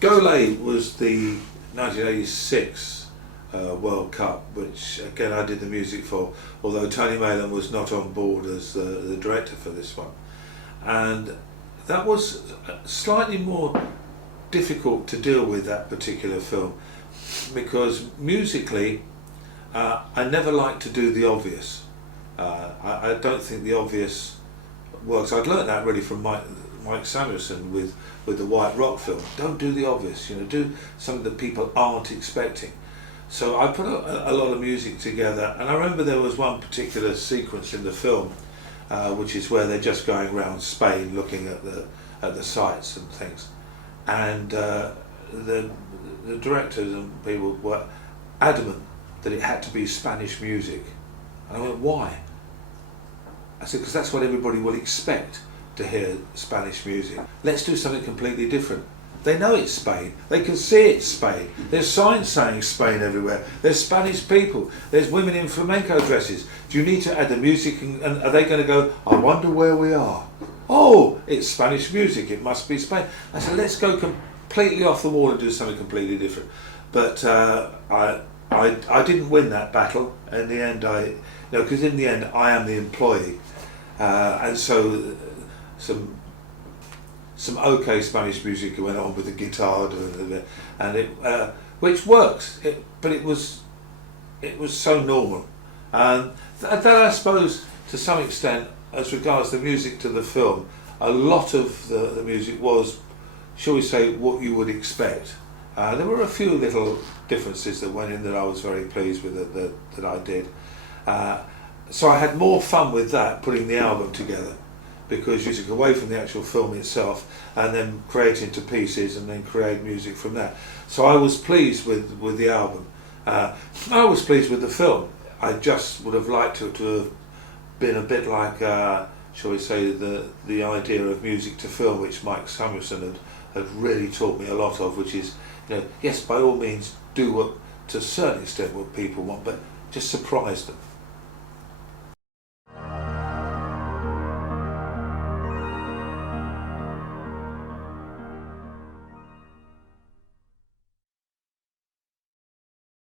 Gole was the 1986 World Cup, which again I did the music for, although Tony Maylam was not on board as the director for this one. And that was slightly more difficult to deal with, that particular film, because musically I never like to do the obvious. I don't think the obvious works. I'd learnt that really from Mike Samuelson with the White Rock film. Don't do the obvious, do something that people aren't expecting. So I put a lot of music together, and I remember there was one particular sequence in the film which is where they're just going around Spain looking at the sights and things, and the directors and people were adamant that it had to be Spanish music. And I went, why? I said, because that's what everybody will expect to hear, Spanish music. Let's do something completely different. They know it's Spain. They can see it's Spain. There's signs saying Spain everywhere. There's Spanish people. There's women in flamenco dresses. Do you need to add the music? And are they going to go, I wonder where we are? Oh, it's Spanish music. It must be Spain. I said, let's go completely off the wall and do something completely different. But I didn't win that battle. In the end, because in the end I am the employee, and so some okay Spanish music went on with the guitar and it which works, but it was so normal, and that I suppose to some extent, as regards the music to the film, a lot of the music was, shall we say, what you would expect. There were a few little differences that went in that I was very pleased with that I did. So I had more fun with that, putting the album together, because you took away from the actual film itself and then create into pieces and then create music from that. So I was pleased with the album. I was pleased with the film. I just would have liked it to have been a bit like, shall we say, the idea of music to film, which Mike Samuelson had really taught me a lot of, which is, yes, by all means do what, to a certain extent, what people want, but just surprise them.